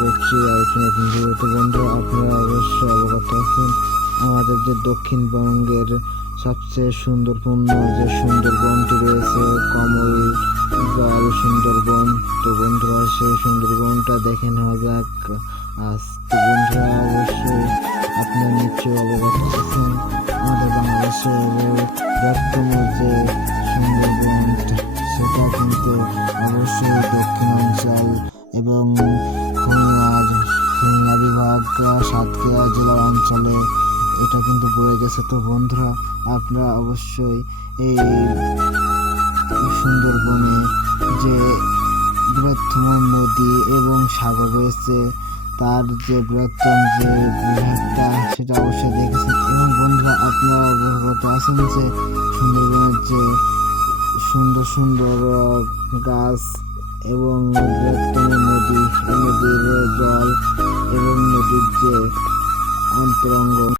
করছি আর একটি নতুন ভিডিওতে। বন্ধুরা, আপনারা অবশ্যই অবগত আছেন আমাদের যে দক্ষিণবঙ্গের সবচেয়ে সুন্দরপূর্ণ যে সুন্দরবনটি রয়েছে, কমল জল সুন্দরবন। তো বন্ধুরা, সেই সুন্দরবনটা দেখে নেওয়া যাক আজ। তো বন্ধুরা, অবশ্যই আপনারা নিশ্চয়ই অবগত আছেন আমাদের বাংলাদেশের বৃহত্তম যে সুন্দরবন, সেটা কিন্তু অবশ্যই দক্ষিণাঞ্চল এবং খুলনা বিভাগ সাতক্ষীরা জেলার অঞ্চলে এটা কিন্তু বয়ে গেছে। তো বন্ধুরা, আপনারা অবশ্যই এই সুন্দরবনে যে বৃহত্তম নদী এবং সাগর রয়েছে, তার যে বৃহত্তম যে বিভাগটা সেটা অবশ্যই দেখেছেন। এবং বন্ধুরা, আপনারা অবগত আছেন যে সুন্দরবনের যে সুন্দর সুন্দর গাছ এবং বৃহত্তম নদী, নদীর জল এবং নদীর যে অন্তরঙ্গ